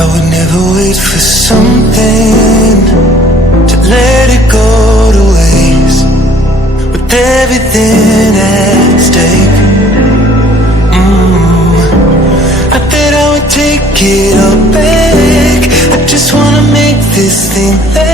I would never wait for something to let it go to waste, with everything at stake. I bet I would take it all back. I just wanna make this thing last.